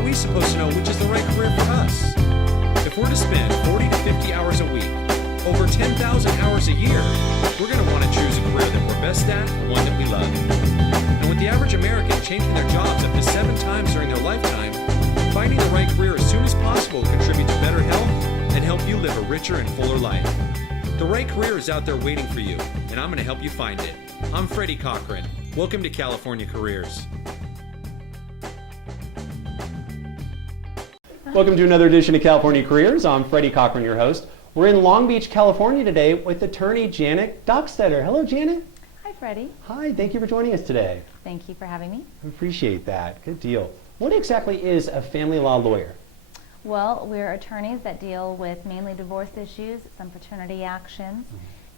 are we supposed to know which is the right career for us? If we're to spend 40 to 50 hours a week, over 10,000 hours a year, we're going to want to choose a career that we're best at, one that we love. And with the average American changing their jobs up to 7 times during their lifetime, finding the right career as soon as possible will contribute to better health and help you live a richer and fuller life. The right career is out there waiting for you, and I'm going to help you find it. I'm Freddie Cochran. Welcome to California Careers. Welcome to another edition of California Careers. I'm Freddie Cochran, your host. We're in Long Beach, California today with attorney Janet Dockstader. Hello, Janet. Hi, Freddie. Hi, thank you for joining us today. Thank you for having me. I appreciate that. Good deal. What exactly is a family law lawyer? Well, we're attorneys that deal with mainly divorce issues, some paternity actions,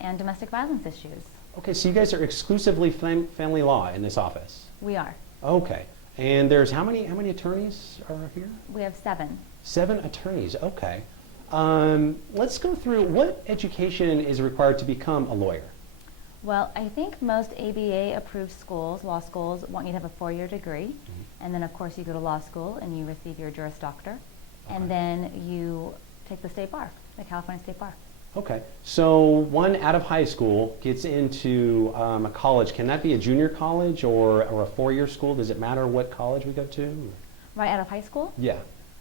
and domestic violence issues. Okay, so you guys are exclusively family law in this office? We are. Okay. And there's how many attorneys are here? We have 7. 7 attorneys, okay. Let's go through what education is required to become a lawyer. Well, I think most ABA-approved schools, law schools, want you to have a 4-year degree. And then, of course, you go to law school and you receive your Juris Doctor. And then you take the state bar, the California State Bar. Okay, so one out of high school gets into a college. Can that be a junior college or a 4-year school? Does it matter what college we go to? Right out of high school? Yeah.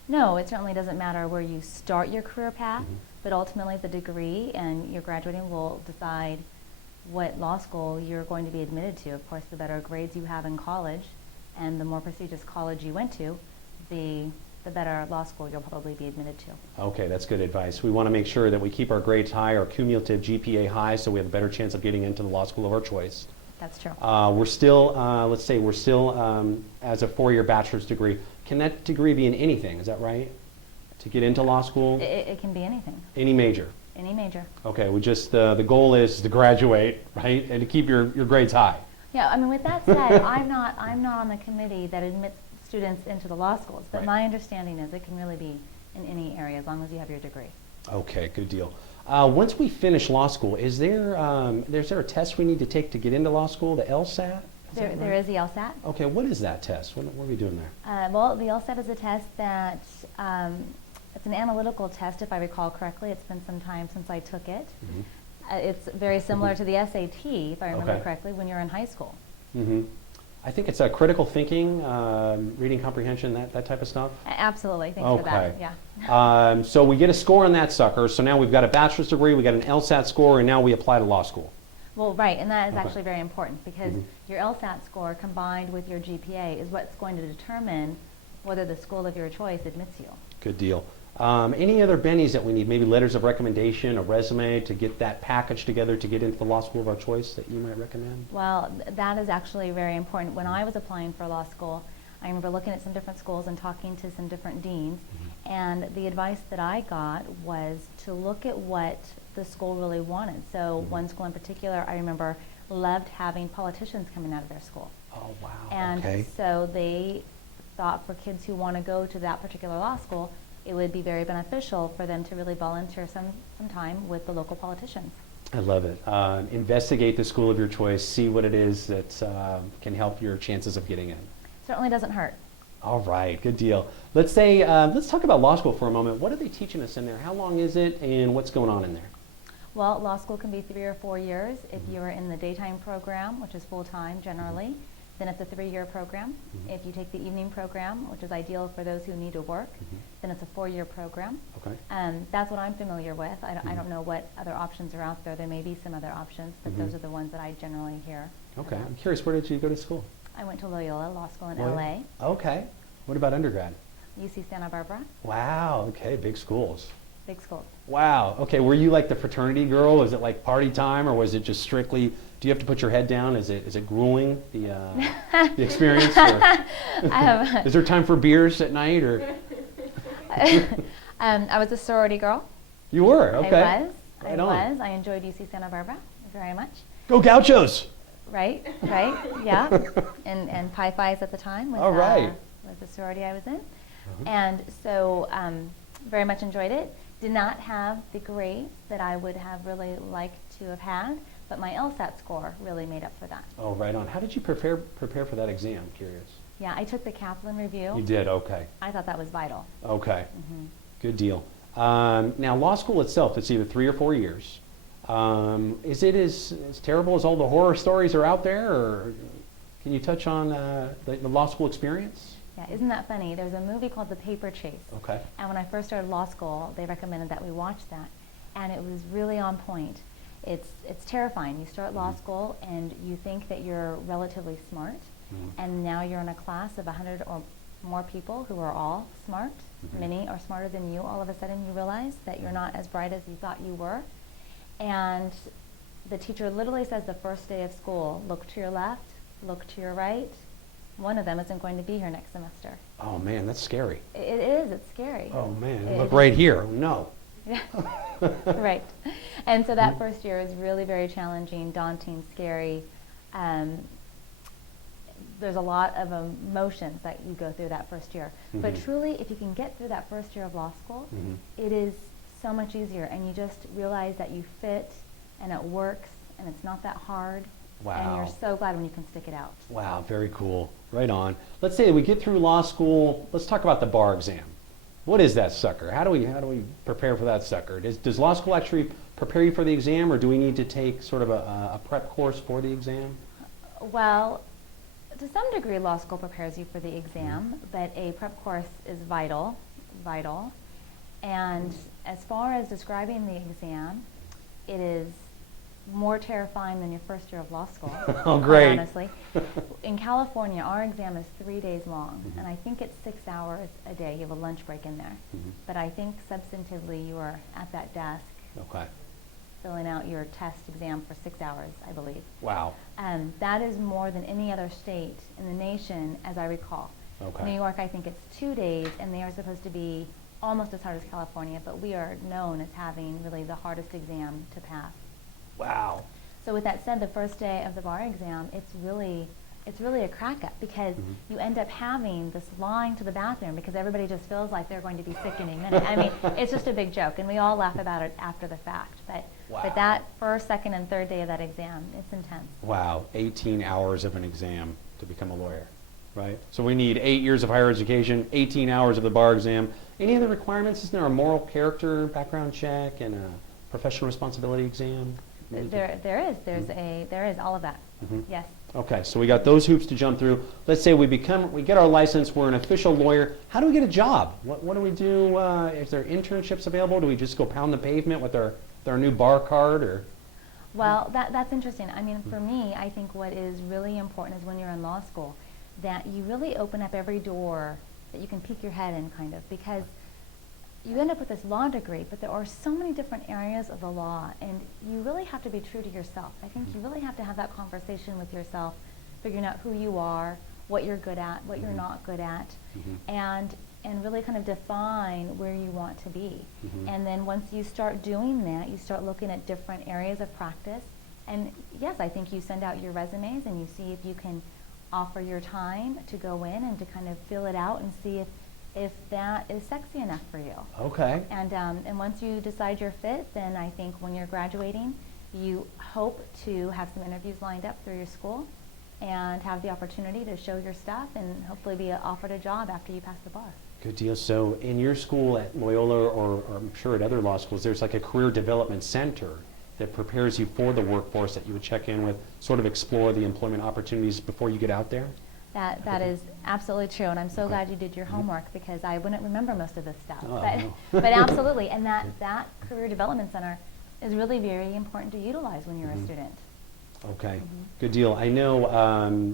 No, it certainly doesn't matter where you start your career path, but ultimately the degree and your graduating will decide what law school you're going to be admitted to. Of course, the better grades you have in college and the more prestigious college you went to, the better law school you'll probably be admitted to. Okay, that's good advice. We want to make sure that we keep our grades high, our cumulative GPA high, so we have a better chance of getting into the law school of our choice. That's true. We're still, let's say we're still as a 4-year bachelor's degree. Can that degree be in anything? Is that right? To get into law school? It can be anything. Any major? Any major. Okay, we just, the goal is to graduate, right? And to keep your grades high. Yeah, I mean, with that said, I'm not on the committee that admits students into the law schools, but my understanding is it can really be in any area as long as you have your degree. Okay, good deal. Once we finish law school, is there a test we need to take to get into law school, the LSAT? There is the LSAT. Okay, what is that test? What are we doing there? Well, the LSAT is a test that, it's an analytical test, if I recall correctly. It's been some time since I took it. It's very similar to the SAT, if I remember correctly, when you're in high school. I think it's critical thinking, reading comprehension, that type of stuff. Absolutely, thanks for that. Yeah. So we get a score on that sucker. So now we've got a bachelor's degree, we got an LSAT score, and now we apply to law school. Well, right, and that is actually very important because your LSAT score combined with your GPA is what's going to determine whether the school of your choice admits you. Good deal. Any other bennies that we need? Maybe letters of recommendation, a resume to get that package together to get into the law school of our choice that you might recommend? Well, that is actually very important. When I was applying for law school, I remember looking at some different schools and talking to some different deans, and the advice that I got was to look at what the school really wanted. So one school in particular, I remember, loved having politicians coming out of their school. Oh, wow. And so they thought for kids who want to go to that particular law school, it would be very beneficial for them to really volunteer some time with the local politicians. I love it. Investigate the school of your choice, see what it is that can help your chances of getting in. Certainly doesn't hurt. All right, good deal. Let's talk about law school for a moment. What are they teaching us in there? How long is it and what's going on in there? Well, law school can be 3 or 4 years. If you're in the daytime program, which is full-time generally, then it's a 3-year program. If you take the evening program, which is ideal for those who need to work, then it's a 4-year program. Okay. That's what I'm familiar with. I don't know what other options are out there. There may be some other options, but those are the ones that I generally hear. Okay. I'm curious, where did you go to school? I went to Loyola Law School in LA. Okay. What about undergrad? UC Santa Barbara. Wow. Okay. Big schools. Big schools. Wow. Okay. Were you like the fraternity girl? Was it like party time, or was it just strictly? Do you have to put your head down? Is it grueling the experience? Is there time for beers at night, or? I was a sorority girl. You were. Okay. I was. I enjoyed UC Santa Barbara very much. Go Gauchos! Right. Yeah. And Pi Phi's at the time was, was the sorority I was in. And so very much enjoyed it. Did not have the grades that I would have really liked to have had, but my LSAT score really made up for that. Oh, right on. How did you prepare for that exam? Curious. Yeah, I took the Kaplan review. You did, okay. I thought that was vital. Okay, good deal. Now, law school itself, it's either 3 or 4 years. Is it as terrible as all the horror stories are out there, or can you touch on the law school experience? Yeah, isn't that funny? There's a movie called The Paper Chase. Okay. And when I first started law school, they recommended that we watch that. And it was really on point. It's terrifying. You start law school and you think that you're relatively smart, and now you're in a class of 100 or more people who are all smart. Many are smarter than you. All of a sudden you realize that you're not as bright as you thought you were. And the teacher literally says the first day of school, look to your left, look to your right. One of them isn't going to be here next semester. Oh man, that's scary. It is, it's scary. Oh man, look right here. Oh, no. Yeah, right. And so that first year is really very challenging, daunting, scary. There's a lot of emotions that you go through that first year. But truly, if you can get through that first year of law school, it is so much easier, and you just realize that you fit, and it works, and it's not that hard. Wow. And you're so glad when you can stick it out. Wow, very cool. Right on. Let's say we get through law school. Let's talk about the bar exam. What is that sucker? How do we prepare for that sucker? Does law school actually prepare you for the exam, or do we need to take sort of a prep course for the exam? Well, to some degree, law school prepares you for the exam, but a prep course is vital. And as far as describing the exam, it is more terrifying than your first year of law school. Oh, great. Honestly. In California, our exam is 3 days long, and I think it's 6 hours a day. You have a lunch break in there. But I think substantively you are at that desk Okay. filling out your test exam for 6 hours, I believe. Wow. That is more than any other state in the nation, as I recall. Okay. New York, I think it's 2 days, and they are supposed to be almost as hard as California, but we are known as having really the hardest exam to pass. Wow. So with that said, the first day of the bar exam, it's really a crack up, because you end up having this line to the bathroom because everybody just feels like they're going to be sick any minute. I mean, it's just a big joke, and we all laugh about it after the fact. But that first, second, and third day of that exam, it's intense. Wow, 18 hours of an exam to become a lawyer, right? So we need 8 years of higher education, 18 hours of the bar exam. Any other requirements? Isn't there a moral character background check and a professional responsibility exam? There is all of that. Yes. Okay, so we got those hoops to jump through. Let's say we get our license, we're an official lawyer. How do we get a job? What do we do? Is there internships available? Do we just go pound the pavement with our new bar card, or? Well, that's interesting. I mean, for me, I think what is really important is when you're in law school, that you really open up every door that you can peek your head in, kind of, because you end up with this law degree, but there are so many different areas of the law, and you really have to be true to yourself. I think you really have to have that conversation with yourself, figuring out who you are, what you're good at, what you're not good at, and really kind of define where you want to be. And then once you start doing that, you start looking at different areas of practice. And yes, I think you send out your resumes and you see if you can offer your time to go in and to kind of fill it out and see if that is sexy enough for you. Okay. And once you decide you're fit, then I think when you're graduating, you hope to have some interviews lined up through your school and have the opportunity to show your stuff and hopefully be offered a job after you pass the bar. Good deal. So in your school at Loyola, or I'm sure at other law schools, there's like a career development center that prepares you for the workforce that you would check in with, sort of explore the employment opportunities before you get out there? That is absolutely true, and I'm so glad you did your homework, because I wouldn't remember most of this stuff. Oh, but absolutely, and that career development center is really very important to utilize when you're a student. Okay, good deal. I know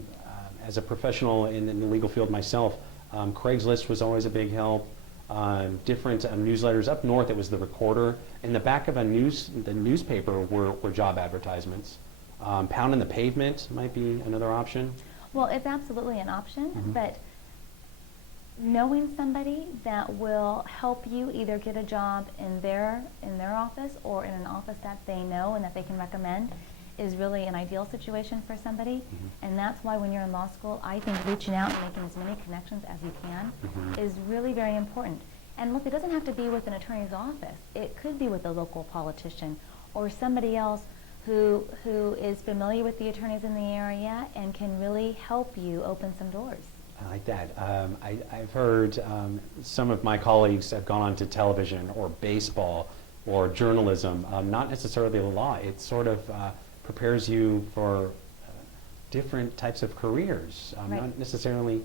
as a professional in the legal field myself, Craigslist was always a big help. Different newsletters. Up north, it was the Recorder. In the back of the newspaper were job advertisements. Pounding the pavement might be another option. Well, it's absolutely an option, but knowing somebody that will help you either get a job in their office or in an office that they know and that they can recommend is really an ideal situation for somebody. And that's why when you're in law school, I think reaching out and making as many connections as you can is really very important. And look, it doesn't have to be with an attorney's office. It could be with a local politician or somebody else who is familiar with the attorneys in the area and can really help you open some doors. I like that. I've heard some of my colleagues have gone on to television or baseball or journalism, not necessarily the law. It sort of prepares you for different types of careers, Right. not necessarily.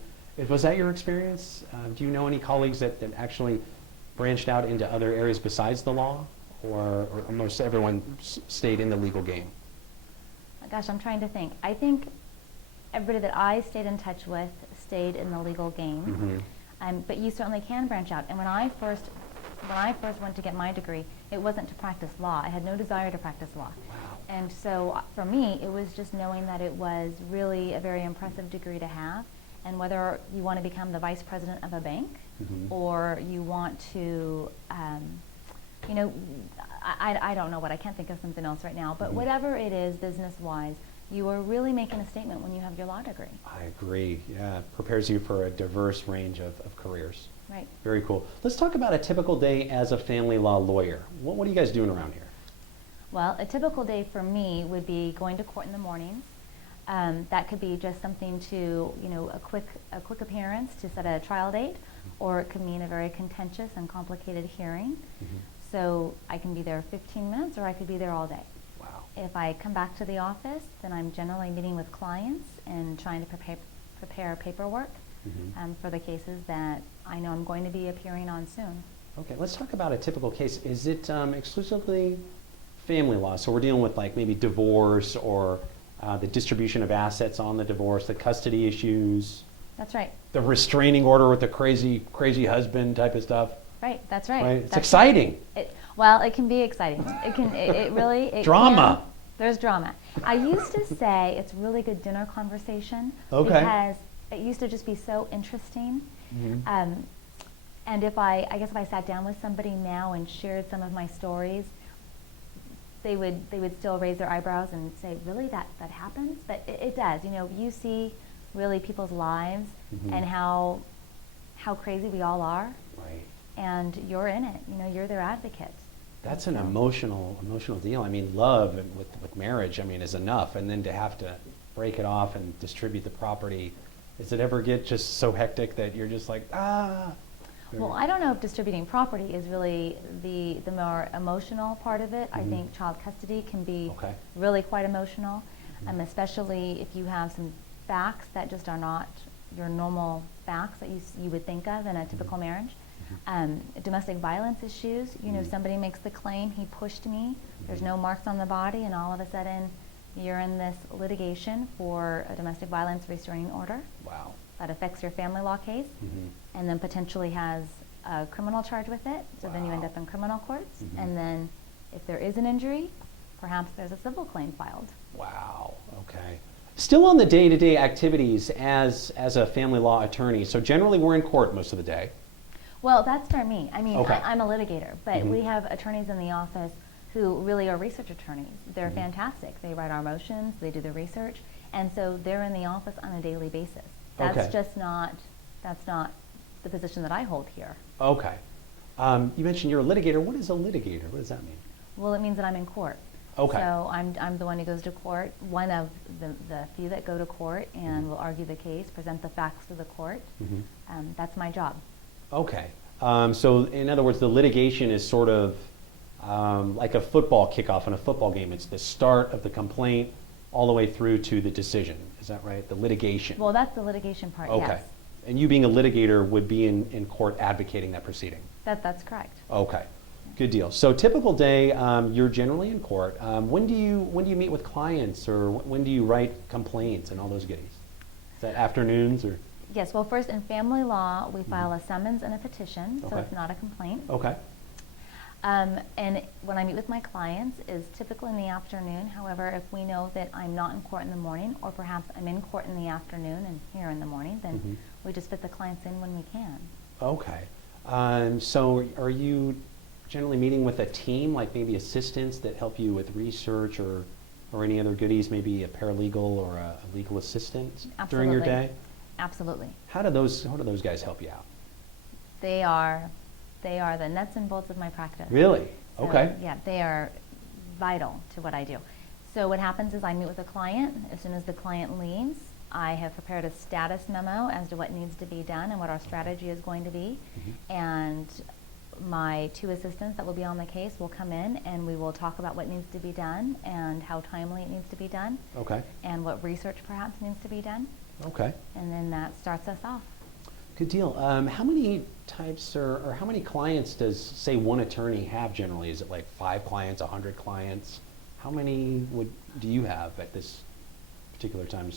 Was that your experience? Do you know any colleagues that actually branched out into other areas besides the law, or almost everyone stayed in the legal game? Gosh, I'm trying to think. I think everybody that I stayed in touch with stayed in the legal game. But you certainly can branch out. And when I first went to get my degree, it wasn't to practice law. I had no desire to practice law. Wow. And so for me, it was just knowing that it was really a very impressive degree to have. And whether you want to become the vice president of a bank or you want to, you know, I don't know what, I can't think of something else right now, but whatever it is business-wise, you are really making a statement when you have your law degree. I agree. Yeah, it prepares you for a diverse range of careers. Right. Very cool. Let's talk about a typical day as a family law lawyer. What are you guys doing around here? Well, a typical day for me would be going to court in the mornings. That could be just something to, you know, a quick appearance to set a trial date, or it could mean a very contentious and complicated hearing. So I can be there 15 minutes, or I could be there all day. Wow. If I come back to the office, then I'm generally meeting with clients and trying to prepare paperwork for the cases that I know I'm going to be appearing on soon. Okay, let's talk about a typical case. Is it exclusively family law? So we're dealing with like maybe divorce or the distribution of assets on the divorce, the custody issues, That's right. the restraining order with the crazy husband type of stuff. Right, that's right. Right? It's That's exciting. right. Well, it can be exciting. It really Drama. can. There's drama. I used to say it's really good dinner conversation Okay. because it used to just be so interesting. And if I guess if I sat down with somebody now and shared some of my stories, they would still raise their eyebrows and say, really, that happens? But it does. You know, you see really people's lives and how crazy we all are. Right. And you're in it. You know, you're their advocate. That's an emotional deal. I mean, love and with marriage, I mean, is enough. And then to have to break it off and distribute the property, does it ever get just so hectic that you're just like, ah? Well, I don't know if distributing property is really the more emotional part of it. I think child custody can be really quite emotional, especially if you have some facts that just are not your normal facts that you would think of in a typical marriage. Domestic violence issues, you know, somebody makes the claim, he pushed me, there's no marks on the body, and all of a sudden you're in this litigation for a domestic violence restraining order. Wow. That affects your family law case, and then potentially has a criminal charge with it, so then you end up in criminal courts, and then if there is an injury, perhaps there's a civil claim filed. Wow, okay. Still on the day-to-day activities as a family law attorney, so generally we're in court most of the day. Well, that's for me. I mean, Okay. I'm a litigator, but we have attorneys in the office who really are research attorneys. They're fantastic. They write our motions, they do the research, and so they're in the office on a daily basis. That's just not, that's not the position that I hold here. Okay. You mentioned you're a litigator. What is a litigator? What does that mean? Well, it means that I'm in court. Okay. So I'm the one who goes to court, one of the few that go to court and will argue the case, present the facts to the court. That's my job. Okay. So in other words, the litigation is sort of like a football kickoff in a football game. It's the start of the complaint all the way through to the decision. Is that right? The litigation. Well, that's the litigation part, Okay. yes. And you being a litigator would be in court advocating that proceeding. That's correct. Okay. Good deal. So typical day, you're generally in court. When do you meet with clients, or when do you write complaints and all those goodies? Is that afternoons or? Yes, well, first in family law, we file a summons and a petition, so it's not a complaint. Okay. And when I meet with my clients is typically in the afternoon. However, if we know that I'm not in court in the morning, or perhaps I'm in court in the afternoon and here in the morning, then we just fit the clients in when we can. Okay. So are you generally meeting with a team, like maybe assistants that help you with research or any other goodies, maybe a paralegal or a legal assistant during your day? Absolutely. How do those guys help you out? They are the nuts and bolts of my practice. Really? So, Okay. Yeah, they are vital to what I do. So what happens is I meet with a client. As soon as the client leaves, I have prepared a status memo as to what needs to be done and what our strategy is going to be. And my 2 assistants that will be on the case will come in and we will talk about what needs to be done and how timely it needs to be done. Okay. And what research perhaps needs to be done. Okay. And then that starts us off. Good deal. How many types or how many clients does, say, one attorney have generally? Is it like 5 clients, 100 clients? How many do you have at this particular time?